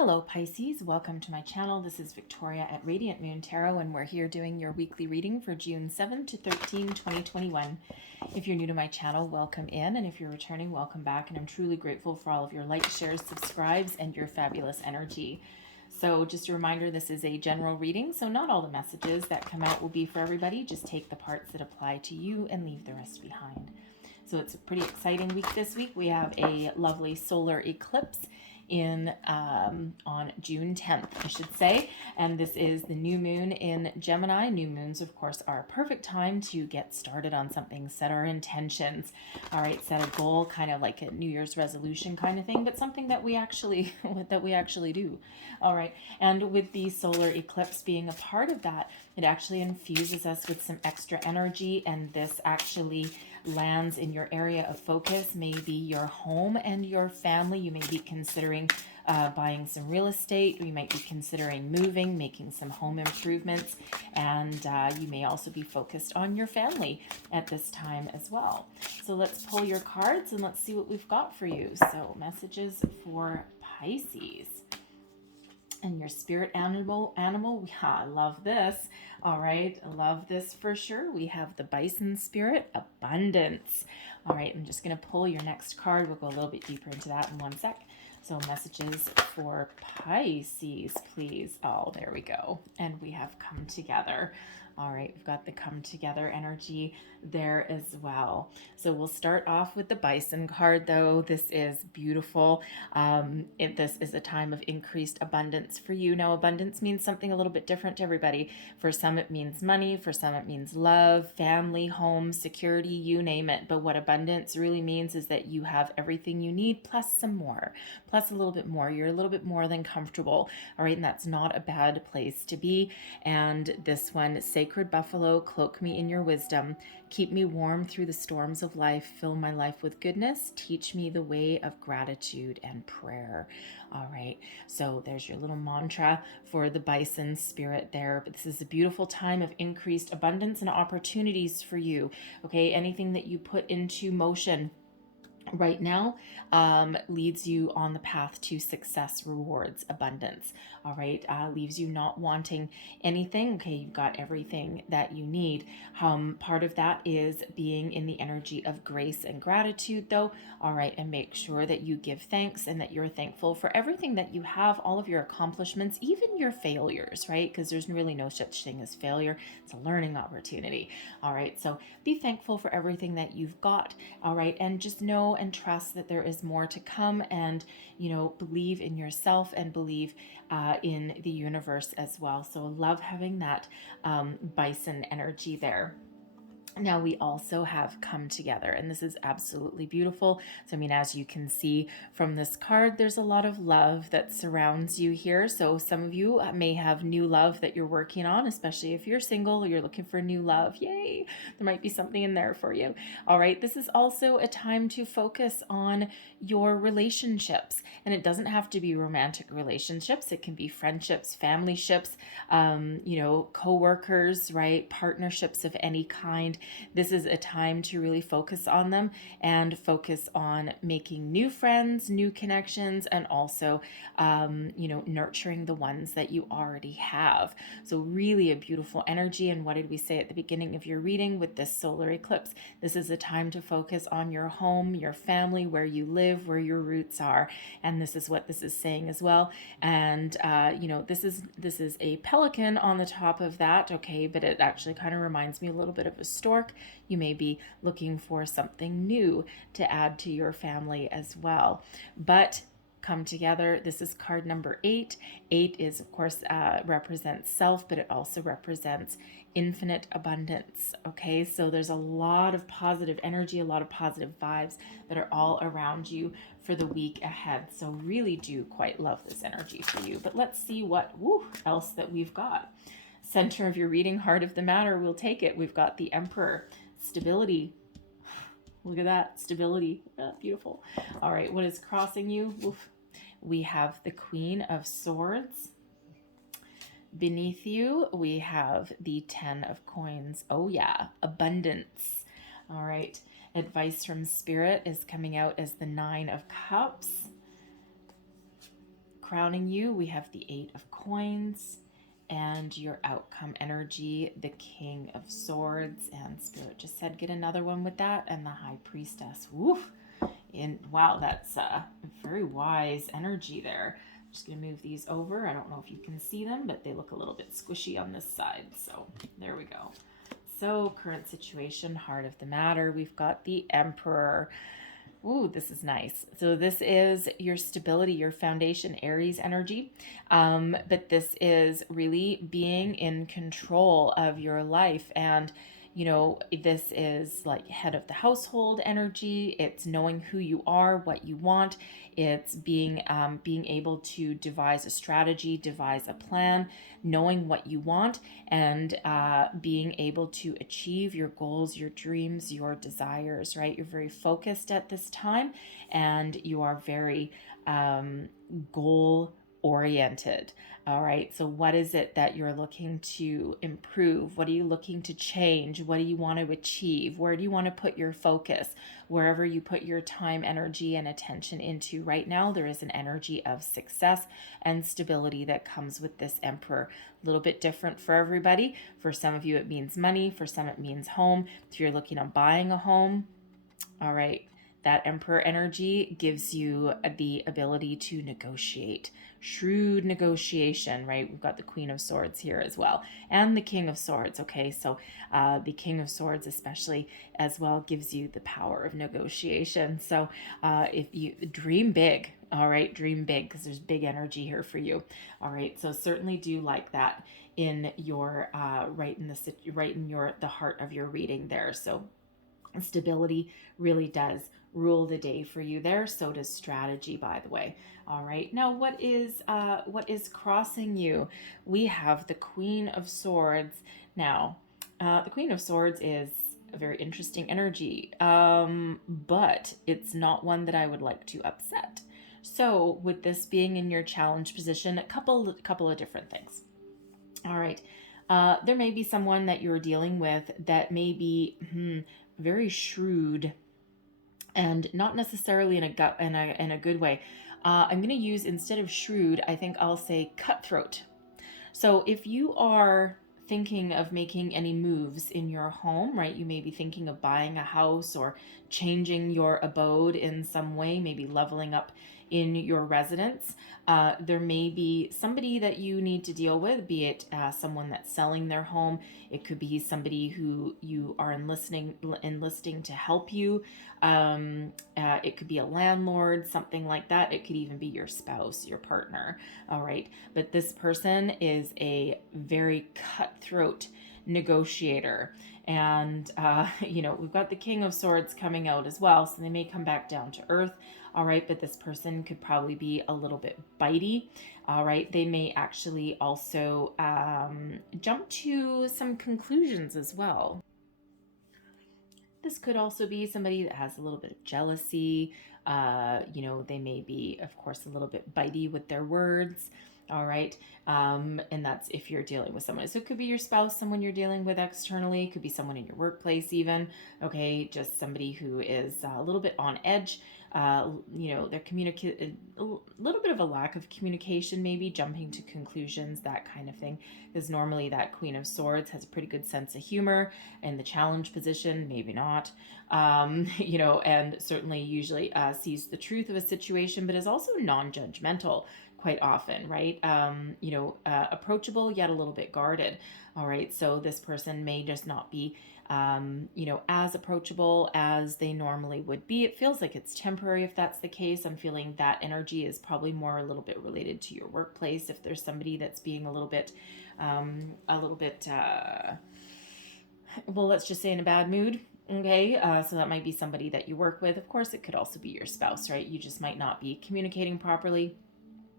Hello Pisces, welcome to my channel. This is Victoria at Radiant Moon Tarot, and we're here doing your weekly reading for June 7 to 13, 2021. If you're new to my channel, welcome in, and if you're returning, welcome back, and I'm truly grateful for all of your likes, shares, subscribes, and your fabulous energy. So just a reminder, this is a general reading, so not all the messages that come out will be for everybody. Just take the parts that apply to you and leave the rest behind. So it's a pretty exciting week this week. We have a lovely solar eclipse on June 10th, I should say, and this is the new moon in Gemini. New moons, of course, are a perfect time to get started on something, set our intentions, all right, set a goal, kind of like a New Year's resolution kind of thing, but something that we actually do, all right. And with the solar eclipse being a part of that, it actually infuses us with some extra energy, and this actually lands in your area of focus, maybe your home and your family. You may be considering buying some real estate. You might be considering moving, making some home improvements, and you may also be focused on your family at this time as well. So let's pull your cards and let's see what we've got for you. So messages for Pisces. And your spirit animal, I love this. All right, I love this for sure. We have the bison spirit, abundance. All right, I'm just going to pull your next card. We'll go a little bit deeper into that in one sec. So messages for Pisces, please. Oh, there we go. And we have come together. All right, we've got the come together energy there as well. So we'll start off with the bison card, though. This is beautiful. This is a time of increased abundance for you. Now, abundance means something a little bit different to everybody. For some, it means money. For some, it means love, family, home, security, you name it. But what abundance really means is that you have everything you need, plus some more, plus a little bit more. You're a little bit more than comfortable. All right, and that's not a bad place to be. And this one, Sacred Buffalo, cloak me in your wisdom. Keep me warm through the storms of life. Fill my life with goodness. Teach me the way of gratitude and prayer. All right, so there's your little mantra for the bison spirit there. But this is a beautiful time of increased abundance and opportunities for you. Okay, anything that you put into motion right now leads you on the path to success, rewards, abundance. All right, leaves you not wanting anything. Okay, you've got everything that you need. Part of that is being in the energy of grace and gratitude, though. All right, and make sure that you give thanks and that you're thankful for everything that you have, all of your accomplishments, even your failures, right? Because there's really no such thing as failure. It's a learning opportunity. All right, so be thankful for everything that you've got. All right, and just know and trust that there is more to come, and believe in yourself and believe in the universe as well. So I love having that bison energy there. Now we also have come together, and this is absolutely beautiful. So, I mean, as you can see from this card, there's a lot of love that surrounds you here. So some of you may have new love that you're working on, especially if you're single or you're looking for new love. Yay! There might be something in there for you. All right. This is also a time to focus on your relationships, and it doesn't have to be romantic relationships. It can be friendships, family ships, co-workers, right? Partnerships of any kind. This is a time to really focus on them and focus on making new friends, new connections, and also, nurturing the ones that you already have. So really a beautiful energy. And what did we say at the beginning of your reading with this solar eclipse? This is a time to focus on your home, your family, where you live, where your roots are. And this is what this is saying as well. And, this is a pelican on the top of that. Okay. But it actually kind of reminds me a little bit of a stork. You may be looking for something new to add to your family as well. But come together. This is card number 8. 8 is, of course, represents self, but it also represents infinite abundance. Okay, so there's a lot of positive energy, a lot of positive vibes that are all around you for the week ahead. So really do quite love this energy for you. But let's see what else that we've got. Center of your reading, heart of the matter, we'll take it. We've got the Emperor, stability. Look at that, stability. Oh, beautiful. All right, what is crossing you? Oof. We have the Queen of Swords. Beneath you, we have the 10 of Coins. Oh yeah, abundance. All right, advice from Spirit is coming out as the 9 of Cups. crowning you, we have the 8 of Coins, and your outcome energy, the King of Swords, and Spirit just said get another one with that, and the High Priestess. Woof. Wow, that's very wise energy there. I'm just going to move these over. I don't know if you can see them, but they look a little bit squishy on this side. So there we go. So current situation, heart of the matter. We've got the Emperor. Ooh, this is nice. So this is your stability, your foundation, Aries energy. But this is really being in control of your life. And, you know, this is like head of the household energy. It's knowing who you are, what you want. It's being able to devise a strategy, devise a plan, knowing what you want, and being able to achieve your goals, your dreams, your desires, right? You're very focused at this time, and you are very goal oriented. All right. So what is it that you're looking to improve? What are you looking to change? What do you want to achieve? Where do you want to put your focus? Wherever you put your time, energy, and attention into right now, there is an energy of success and stability that comes with this Emperor. A little bit different for everybody. For some of you, it means money. For some, it means home. If you're looking at buying a home, all right, that Emperor energy gives you the ability to negotiate. Shrewd negotiation, right? We've got the Queen of Swords here as well, and the King of Swords. Okay, so the King of Swords especially as well gives you the power of negotiation. So if you dream big, all right, dream big, because there's big energy here for you. All right, so certainly do like that in your right in your the heart of your reading there. So stability really does rule the day for you there. So does strategy, by the way. All right. Now, what is crossing you? We have the Queen of Swords. Now, the Queen of Swords is a very interesting energy, but it's not one that I would like to upset. So, with this being in your challenge position, a couple of different things. All right. There may be someone that you're dealing with that may be very shrewd, and not necessarily in a good way. I'm going to use, instead of shrewd, I think I'll say cutthroat. So if you are thinking of making any moves in your home, right? You may be thinking of buying a house or changing your abode in some way, maybe leveling up in your residence. There may be somebody that you need to deal with, be it someone that's selling their home. It could be somebody who you are enlisting to help you. It could be a landlord, something like that. It could even be your spouse, your partner. All right. But this person is a very cutthroat negotiator. And, we've got the King of Swords coming out as well. So they may come back down to earth. All right. But this person could probably be a little bit bitey. All right. They may actually also jump to some conclusions as well. This could also be somebody that has a little bit of jealousy. They may be, of course, a little bit bitey with their words. All right. And that's if you're dealing with someone. So it could be your spouse, someone you're dealing with externally. It could be someone in your workplace even. Okay. Just somebody who is a little bit on edge. They're a little bit of a lack of communication, maybe jumping to conclusions, that kind of thing. Because normally that Queen of Swords has a pretty good sense of humor in the challenge position, maybe not. And certainly usually sees the truth of a situation, but is also non-judgmental quite often, right? Approachable yet a little bit guarded. All right, so this person may just not be as approachable as they normally would be. It feels like it's temporary if that's the case. I'm feeling that energy is probably more a little bit related to your workplace. If there's somebody that's being a little bit, let's just say in a bad mood. Okay, so that might be somebody that you work with. Of course, it could also be your spouse, right? You just might not be communicating properly.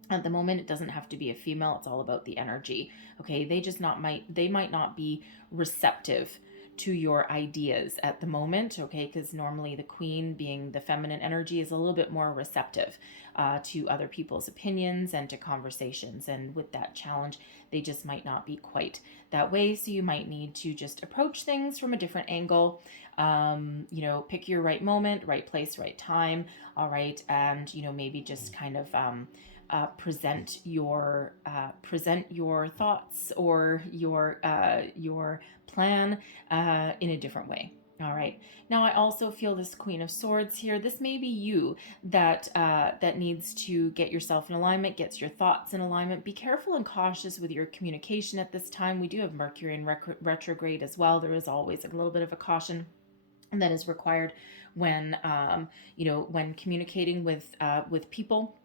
At the moment, it doesn't have to be a female. It's all about the energy. Okay, they might not be receptive to your ideas at the moment. Okay, because normally the queen, being the feminine energy, is a little bit more receptive to other people's opinions and to conversations. And with that challenge, they just might not be quite that way. So you might need to just approach things from a different angle. Pick your right moment, right place, right time. All right, and maybe just kind of present your thoughts or your plan in a different way. All right. Now I also feel this Queen of Swords here. This may be you that needs to get yourself in alignment, gets your thoughts in alignment. Be careful and cautious with your communication at this time. We do have Mercury in retrograde as well. There is always a little bit of a caution that is required when when communicating with people,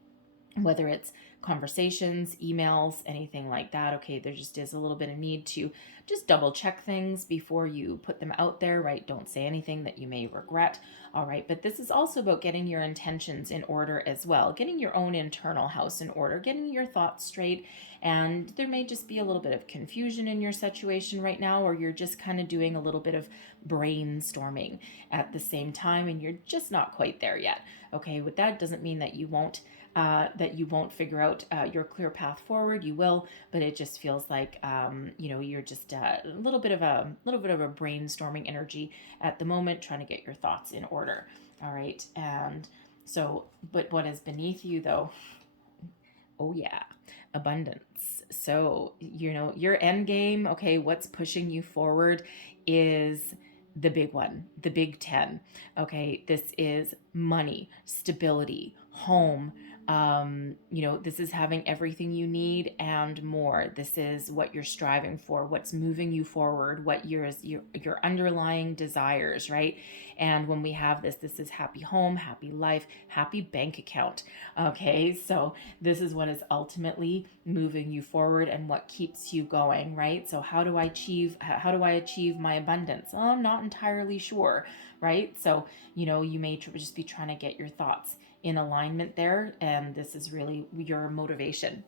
whether it's conversations, emails, anything like that. Okay, there just is a little bit of need to just double check things before you put them out there, right? Don't say anything that you may regret. All right, but this is also about getting your intentions in order as well, getting your own internal house in order, getting your thoughts straight. And there may just be a little bit of confusion in your situation right now, or you're just kind of doing a little bit of brainstorming at the same time, and you're just not quite there yet. Okay, with that doesn't mean that you won't figure out your clear path forward. You will, but it just feels like you're just a little bit of a brainstorming energy at the moment, trying to get your thoughts in order. All right, and so, but what is beneath you though? Oh yeah, abundance. So your end game. Okay, what's pushing you forward is the big one, the big 10. Okay, this is money, stability, home. This is having everything you need and more. This is what you're striving for, what's moving you forward, what your underlying desires, right? And when we have this is happy home, happy life, happy bank account. Okay, so this is what is ultimately moving you forward and what keeps you going, right? So how do I achieve my abundance? Oh, I'm not entirely sure, right? So you may just be trying to get your thoughts in alignment there, and this is really your motivation,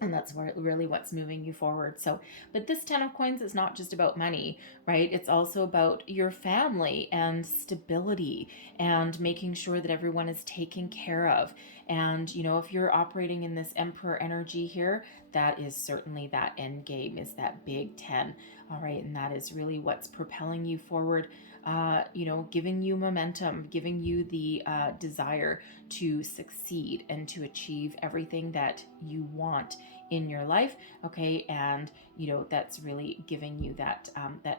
and that's really what's moving you forward. So, but this 10 of coins is not just about money, right? It's also about your family and stability and making sure that everyone is taken care of. And if you're operating in this Emperor energy here, that is certainly that end game, is that big 10. All right, and that is really what's propelling you forward, giving you momentum, giving you the desire to succeed and to achieve everything that you want in your life. Okay, and that's really giving you that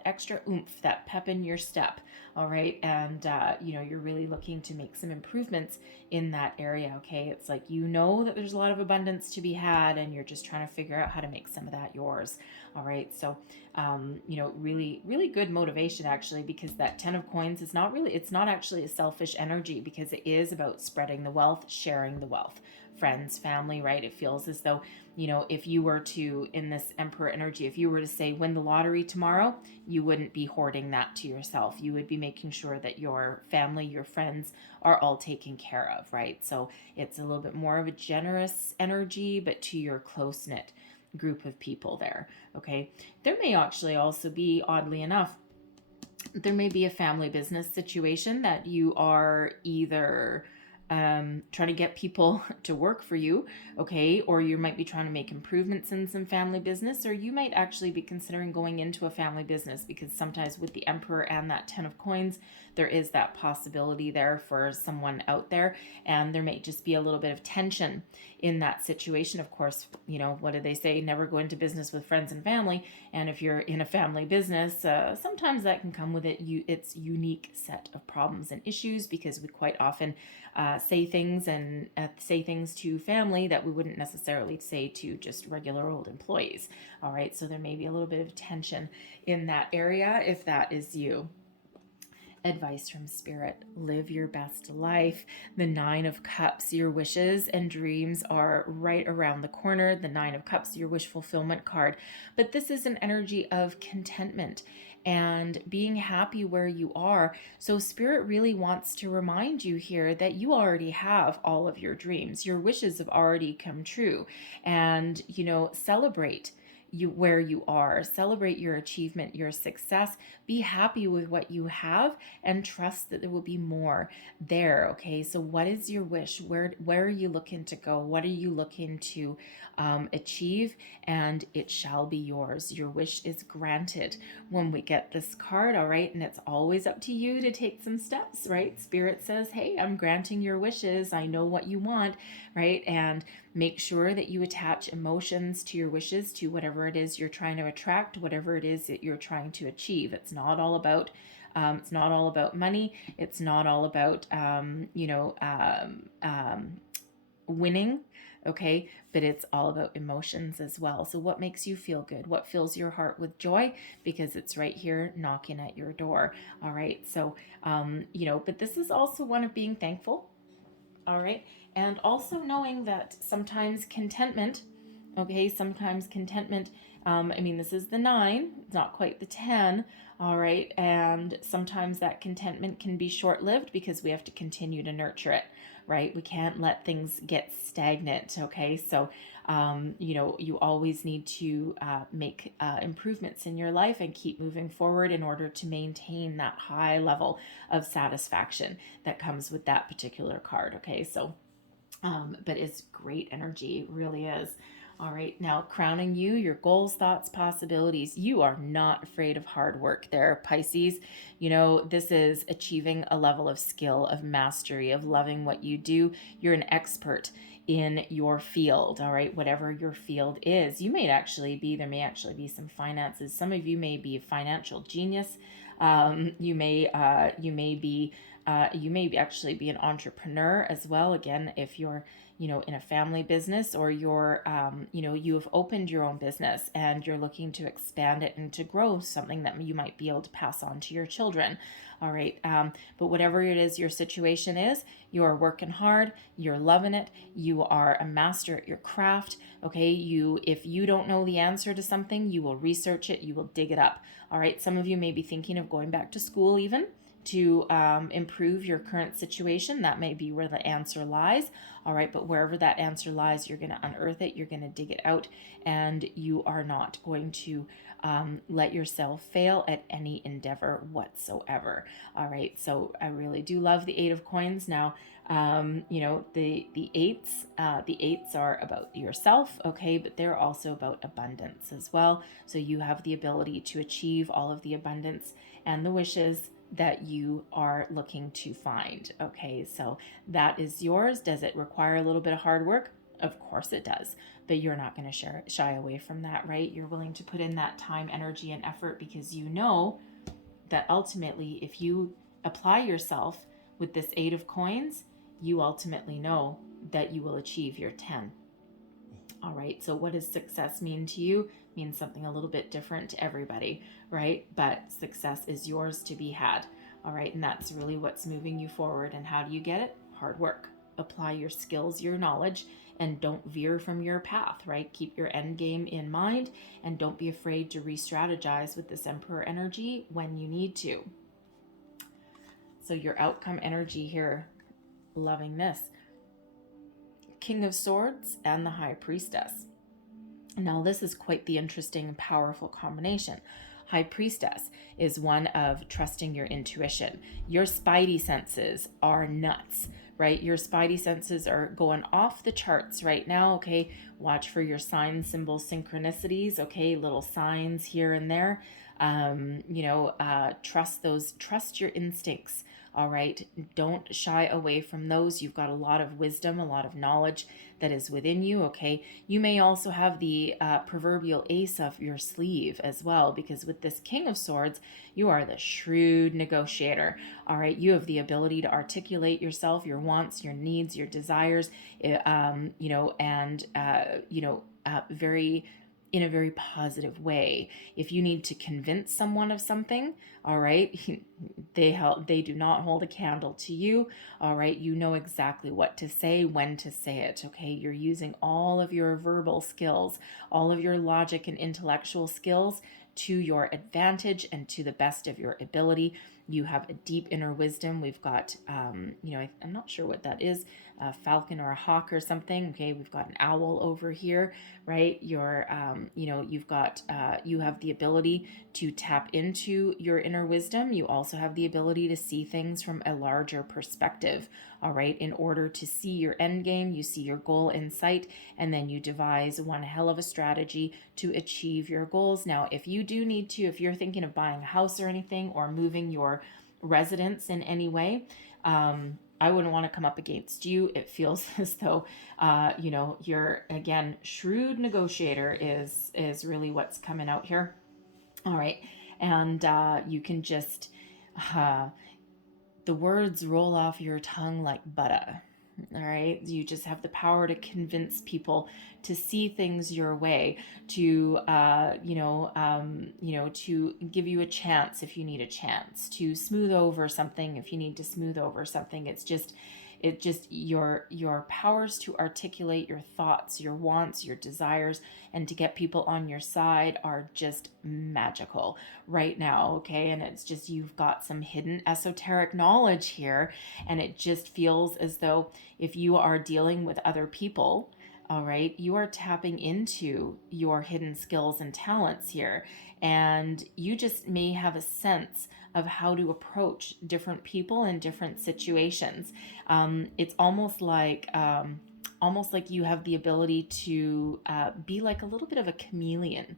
extra oomph, that pep in your step. All right, and you're really looking to make some improvements in that area. Okay, it's like that there's a lot of abundance to be had, and you're just trying to figure out how to make some of that yours. All right, so really good motivation, actually, because that 10 of coins is it's not actually a selfish energy, because it is about spreading the wealth, sharing the wealth, friends, family, right? It feels as though, if you were to, in this Emperor energy, if you were to say win the lottery tomorrow, you wouldn't be hoarding that to yourself. You would be making sure that your family, your friends are all taken care of, right? So it's a little bit more of a generous energy, but to your close-knit group of people there. Okay, there may actually also be, oddly enough, there may be a family business situation that you are either trying to get people to work for you, okay, or you might be trying to make improvements in some family business, or you might actually be considering going into a family business, because sometimes with the Emperor and that 10 of coins, there is that possibility there for someone out there, and there may just be a little bit of tension in that situation. Of course, what do they say? Never go into business with friends and family. And if you're in a family business, sometimes that can come with its unique set of problems and issues, because we quite often say things to family that we wouldn't necessarily say to just regular old employees. All right, so there may be a little bit of tension in that area if that is you. Advice from Spirit: live your best life. The 9 of Cups, your wishes and dreams are right around the corner. The 9 of Cups, your wish fulfillment card. But this is an energy of contentment and being happy where you are. So Spirit really wants to remind you here that you already have all of your dreams. Your wishes have already come true. And, celebrate where you are. Celebrate your achievement, your success. Be happy with what you have and trust that there will be more there. Okay, so what is your wish? Where are you looking to go? What are you looking to achieve? And it shall be yours. Your wish is granted when we get this card. All right, and it's always up to you to take some steps, right? Spirit says, hey, I'm granting your wishes. I know what you want, right? And Make sure that you attach emotions to your wishes, to whatever it is you're trying to attract, whatever it is that you're trying to achieve. It's not all about money. It's not all about, winning, okay? But it's all about emotions as well. So what makes you feel good? What fills your heart with joy? Because it's right here knocking at your door. All right. So, but this is also one of being thankful. All right. And also knowing that sometimes contentment, okay, sometimes contentment, this is the 9, it's not quite the 10, all right, and sometimes that contentment can be short-lived because we have to continue to nurture it, right? We can't let things get stagnant, okay? So, you always need to make improvements in your life and keep moving forward in order to maintain that high level of satisfaction that comes with that particular card, okay? So, but it's great energy, it really is. All right, now crowning you, your goals, thoughts, possibilities. You are not afraid of hard work there, Pisces. This is achieving a level of skill, of mastery, of loving what you do. You're an expert in your field, all right, whatever your field is. There may actually be some finances. Some of you may be a financial genius. You may actually be an entrepreneur as well. Again, if you're in a family business, or you have opened your own business and you're looking to expand it and to grow something that you might be able to pass on to your children. All right. But whatever it is your situation is, you are working hard, you're loving it, you are a master at your craft. Okay. If you don't know the answer to something, you will research it, you will dig it up. All right. Some of you may be thinking of going back to school even to improve your current situation. That may be where the answer lies. All right, but wherever that answer lies, you're going to unearth it, you're going to dig it out, and you are not going to let yourself fail at any endeavor whatsoever. All right, so I really do love the 8 of coins. Now, the eights are about yourself, okay, but they're also about abundance as well. So you have the ability to achieve all of the abundance and the wishes that you are looking to find. Okay, so that is yours. Does it require a little bit of hard work? Of course it does, but you're not going to shy away from that, right? You're willing to put in that time, energy, and effort because you know that ultimately, if you apply yourself with this 8 of coins, you ultimately know that you will achieve your 10. All right, so what does success mean to you? It means something a little bit different to everybody, right? But success is yours to be had. All right, and that's really what's moving you forward. And how do you get it? Hard work. Apply your skills, your knowledge, and don't veer from your path, right? Keep your end game in mind and don't be afraid to re-strategize with this Emperor energy when you need to. So your outcome energy here, loving this. King of Swords and the High Priestess. Now, this is quite the interesting and powerful combination. High Priestess is one of trusting your intuition. Your spidey senses are nuts, right? Your spidey senses are going off the charts right now, okay? Watch for your sign, symbol, synchronicities, okay? Little signs here and there. Trust your instincts. All right. Don't shy away from those. You've got a lot of wisdom, a lot of knowledge that is within you. Okay. You may also have the proverbial ace of your sleeve as well, because with this King of Swords, you are the shrewd negotiator. All right. You have the ability to articulate yourself, your wants, your needs, your desires, very in a very positive way. If you need to convince someone of something, all right, they do not hold a candle to you. All right, you know exactly what to say, when to say it. Okay, you're using all of your verbal skills, all of your logic and intellectual skills to your advantage and to the best of your ability. You have a deep inner wisdom. We've got, I'm not sure what that is, a falcon or a hawk or something. Okay, we've got an owl over here, right? You have the ability to tap into your inner wisdom. You also have the ability to see things from a larger perspective. All right, in order to see your end game, you see your goal in sight, and then you devise one hell of a strategy to achieve your goals. Now, if you're thinking of buying a house or anything, or moving your residence in any way, I wouldn't want to come up against you. It feels as though, you know, you're, again, shrewd negotiator is really what's coming out here. All right. And you can just, uh, the words roll off your tongue like butter. All right. You just have the power to convince people to see things your way, to, to give you a chance if you need a chance, to smooth over something if you need to smooth over something. It just your powers to articulate your thoughts, your wants, your desires, and to get people on your side are just magical right now. Okay. And it's just, you've got some hidden esoteric knowledge here. And it just feels as though if you are dealing with other people, all right, you are tapping into your hidden skills and talents here. And you just may have a sense of how to approach different people in different situations. It's almost like you have the ability to be like a little bit of a chameleon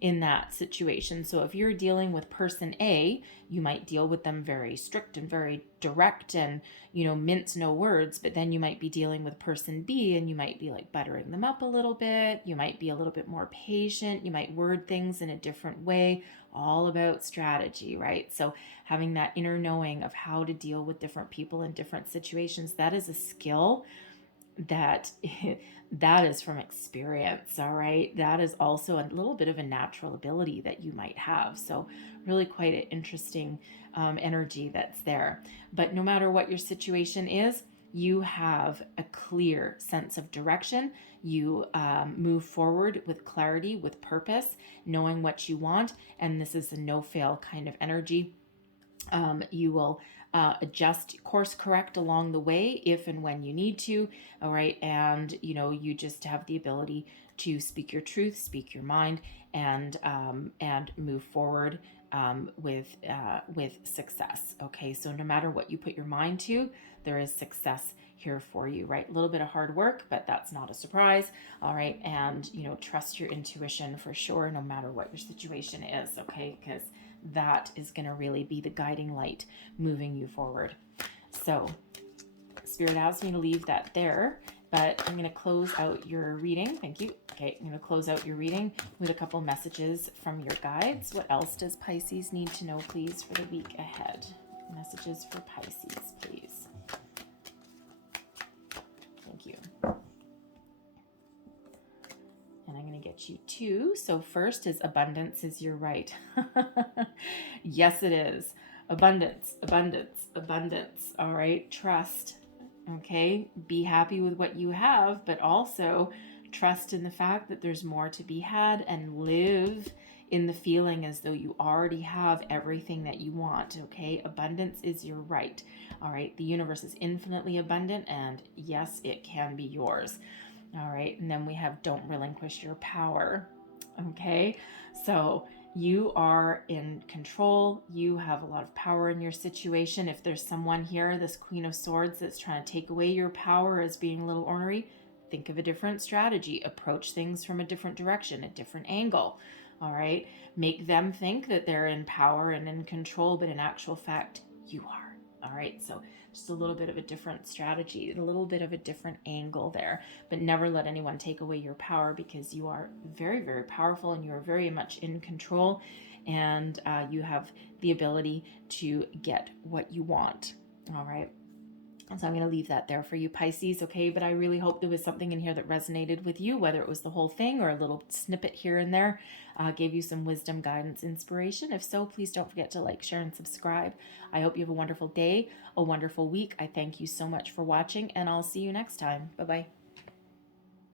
in that situation. So if you're dealing with person A, you might deal with them very strict and very direct and, you know, mince no words. But then you might be dealing with person B and you might be like buttering them up a little bit. You might be a little bit more patient. You might word things in a different way. All about strategy, right? So having that inner knowing of how to deal with different people in different situations, that is a skill that that is from experience. All right, that is also a little bit of a natural ability that you might have. So really quite an interesting energy that's there. But no matter what your situation is, you have a clear sense of direction. You move forward with clarity, with purpose, knowing what you want. And this is a no fail kind of energy. You will adjust, course correct along the way if and when you need to. All right. And, you know, you just have the ability to speak your truth, speak your mind, and move forward with success. Okay. So no matter what you put your mind to, there is success here for you, right? A little bit of hard work, but that's not a surprise. All right. And, you know, trust your intuition for sure, no matter what your situation is. Okay. Because that is going to really be the guiding light moving you forward. So Spirit asked me to leave that there, but I'm going to close out your reading. Thank you. Okay, I'm going to close out your reading with a couple messages from your guides. What else does Pisces need to know, please, for the week ahead? Messages for Pisces, please. Thank you. And I'm going to get you two. So first is abundance is your right. Yes, it is. Abundance, abundance, abundance. All right. Trust. Okay. Be happy with what you have, but also trust in the fact that there's more to be had, and live in the feeling as though you already have everything that you want. Okay. Abundance is your right. All right. The universe is infinitely abundant, and yes, it can be yours. All right. And then we have don't relinquish your power. Okay. So you are in control. You have a lot of power in your situation. If there's someone here, this Queen of Swords, that's trying to take away your power as being a little ornery, think of a different strategy. Approach things from a different direction, a different angle. All right. Make them think that they're in power and in control, but in actual fact, you are. All right. So just a little bit of a different strategy, a little bit of a different angle there, but never let anyone take away your power, because you are very, very powerful and you are very much in control, and you have the ability to get what you want. All right. So I'm going to leave that there for you, Pisces. Okay. But I really hope there was something in here that resonated with you, whether it was the whole thing or a little snippet here and there, gave you some wisdom, guidance, inspiration. If so, please don't forget to like, share, and subscribe. I hope you have a wonderful day, a wonderful week. I thank you so much for watching, and I'll see you next time. Bye-bye.